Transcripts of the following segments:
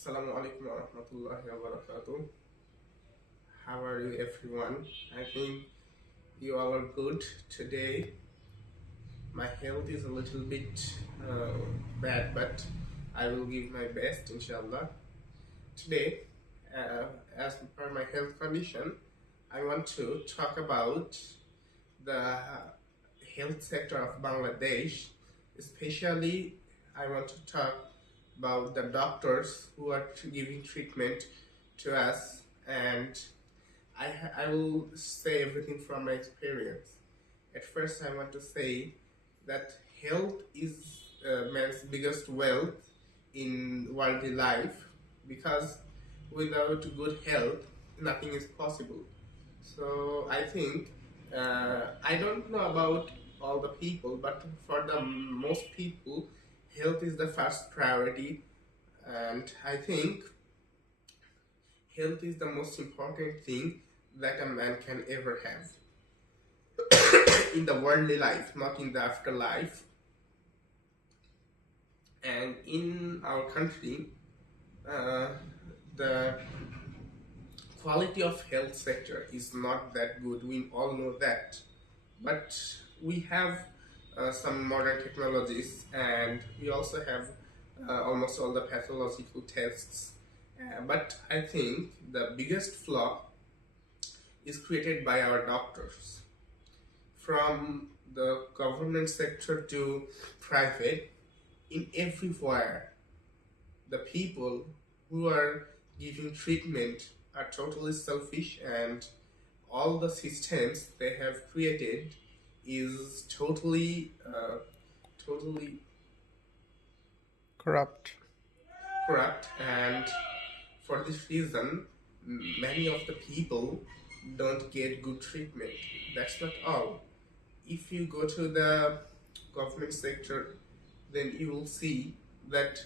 Assalamu alaikum wa rahmatullahi wa barakatuh. How are you, everyone? I think you all are good today. My health is a little bit bad, but I will give my best, inshallah. Today, as per my health condition, I want to talk about the health sector of Bangladesh. Especially, I want to talk about the doctors who are giving treatment to us, and I will say everything from my experience. At first, I want to say that health is man's biggest wealth in worldly life, because without good health, nothing is possible. So I think I don't know about all the people, but for the most people, health is the first priority, and I think health is the most important thing that a man can ever have in the worldly life, not in the afterlife. And in our country, the quality of health sector is not that good. We all know that, but we have some modern technologies, and we also have almost all the pathological tests. But I think the biggest flaw is created by our doctors. From the government sector to private, in everywhere, the people who are giving treatment are totally selfish, and all the systems they have created is totally Corrupt. corrupt. And for this reason, many of the people don't get good treatment. That's not all. If you go to the government sector, then you will see that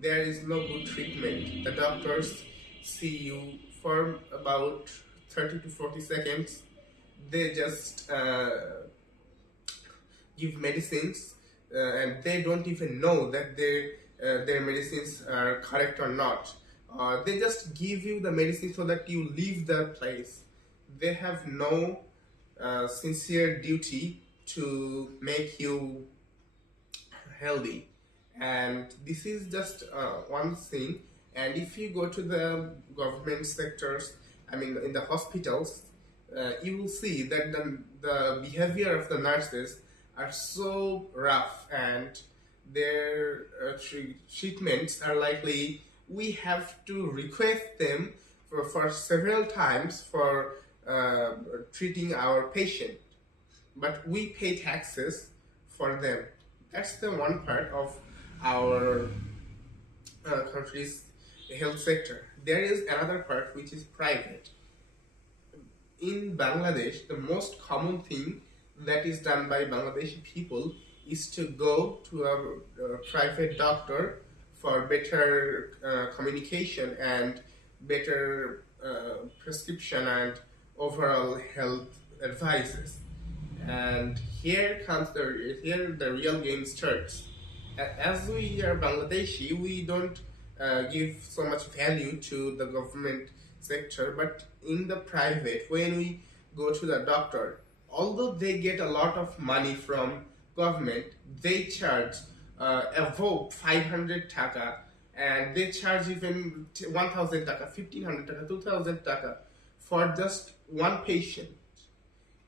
there is no good treatment. The doctors see you for about 30 to 40 seconds. They just give medicines, and they don't even know that their medicines are correct or not. They just give you the medicine so that you leave the place. They have no sincere duty to make you healthy, and this is just one thing. And if you go to the government sectors, I mean in the hospitals, you will see that the behavior of the nurses are so rough, and their treatments are likely we have to request them for several times for treating our patient, but we pay taxes for them. That's the one part of our country's health sector. There is another part which is private. In Bangladesh, the most common thing that is done by Bangladeshi people is to go to a private doctor for better communication and better prescription and overall health advices. And here the real game starts. As we are Bangladeshi, we don't give so much value to the government sector, but in the private, when we go to the doctor, although they get a lot of money from government, they charge above 500 taka, and they charge even 1000 taka, 1500 taka, 2000 taka for just one patient.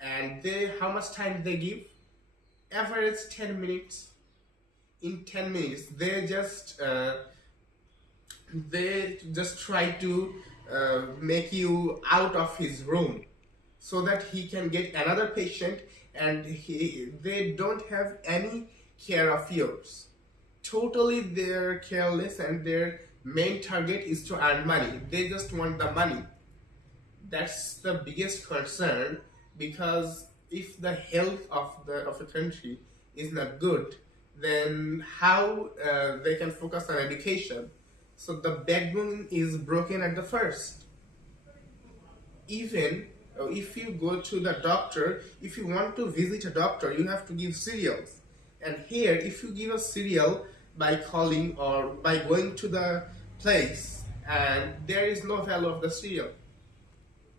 And how much time they give? Average 10 minutes. In 10 minutes, they just try to make you out of his room so that he can get another patient, and they don't have any care of yours. Totally, they're careless, and their main target is to earn money. They just want the money. That's the biggest concern, because if the health of a country is not good, then how they can focus on education? So the backbone is broken at the first. Even if you go to the doctor, if you want to visit a doctor, you have to give cereals. And here, if you give a cereal by calling or by going to the place and there is no value of the cereal.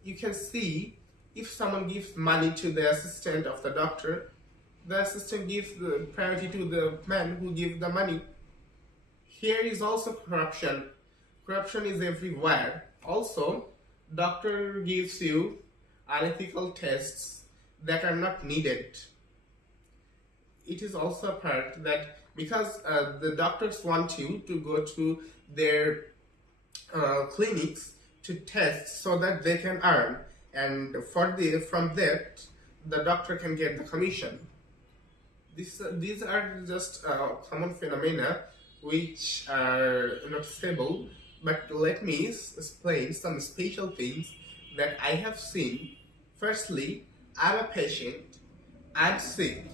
You can see if someone gives money to the assistant of the doctor, the assistant gives the priority to the man who gives the money. Here is also corruption. Corruption is everywhere. Also, doctor gives you unethical tests that are not needed. It is also a part that because the doctors want you to go to their clinics to test so that they can earn, and from that the doctor can get the commission. These are just common phenomena which are not stable, but let me explain some special things that I have seen. Firstly, I'm a patient, I'm sick.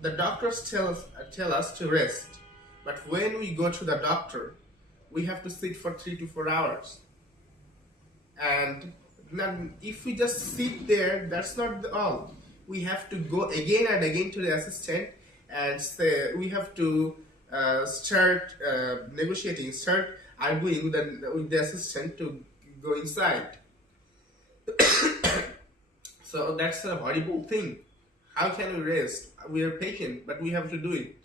The doctors tell us to rest, but when we go to the doctor, we have to sit for 3 to 4 hours. And then if we just sit there, that's not all. We have to go again and again to the assistant and say, we have to start negotiating, start arguing with the assistant to go inside. So that's a horrible thing. How can we rest? We are patient, but we have to do it.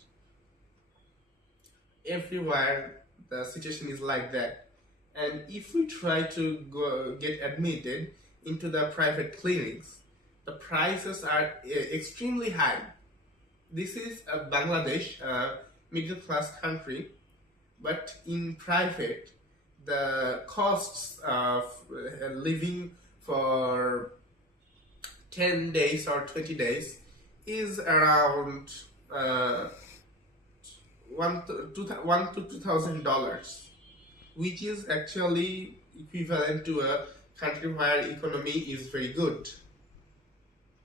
Everywhere the situation is like that. And if we try to get admitted into the private clinics, the prices are extremely high. This is Bangladesh, a middle class country, but in private, the costs of living for 10 days or 20 days is around $1,000 to $2,000, which is actually equivalent to a country where economy is very good.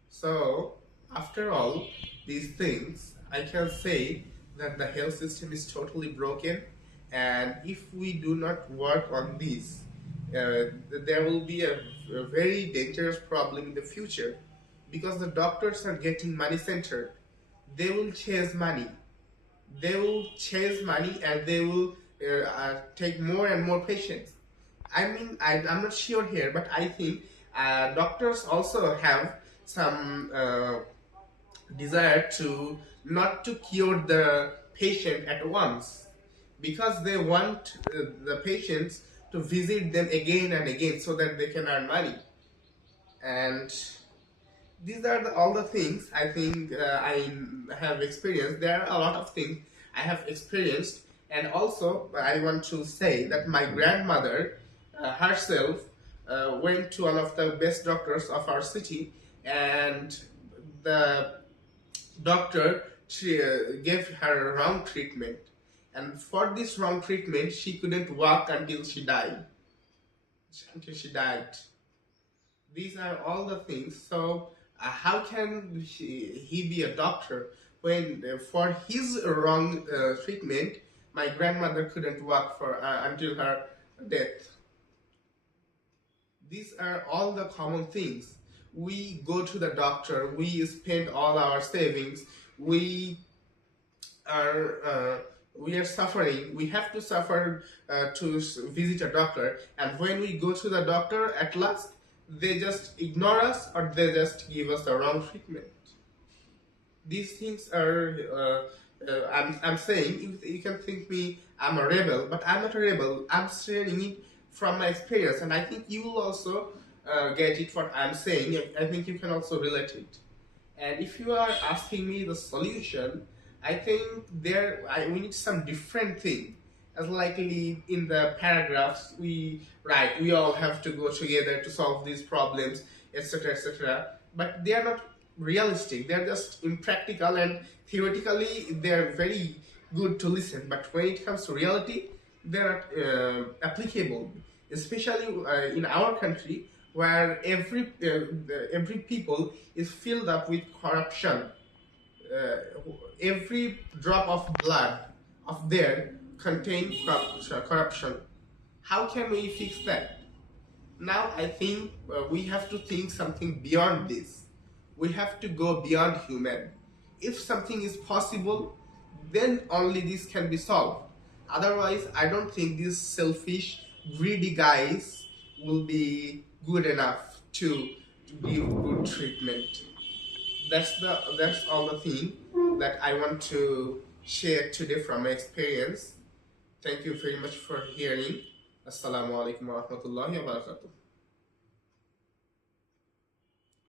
So, after all these things, I can say that the health system is totally broken, and if we do not work on this, there will be a very dangerous problem in the future, because the doctors are getting money centered. They will chase money. And they will take more and more patients. I mean, I'm not sure here, but I think doctors also have some desire to not to cure the patient at once, because they want the patients to visit them again and again so that they can earn money. And these are all the things I think I have experienced. There are a lot of things I have experienced, and also I want to say that my grandmother herself went to one of the best doctors of our city, and the doctor gave her wrong treatment, and for this wrong treatment she couldn't walk until she died. These are all the things. So how can he be a doctor when for his wrong treatment my grandmother couldn't walk for until her death? These are all the common things. We go to the doctor, we spend all our savings, we are suffering, we have to suffer to visit a doctor, and when we go to the doctor, at last they just ignore us, or they just give us the wrong treatment. These things are I'm saying, you can think me I'm a rebel, but I'm not a rebel. I'm sharing it from my experience, and I think you will also get it what I'm saying. I think you can also relate it. And if you are asking me the solution, I think we need some different thing. As likely in the paragraphs we write, we all have to go together to solve these problems, etc., etc. But they are not realistic. They are just impractical, and theoretically they are very good to listen. But when it comes to reality, they are not applicable. Especially in our country, where every people is filled up with corruption. Every drop of blood of there contains corruption. How can we fix that? Now I think we have to think something beyond this. We have to go beyond human. If something is possible, then only this can be solved. Otherwise, I don't think these selfish, greedy guys will be good enough to give good treatment. That's all the thing that I want to share today from my experience. Thank you very much for hearing. Assalamu alaikum wa rahmatullahi wa barakatuh.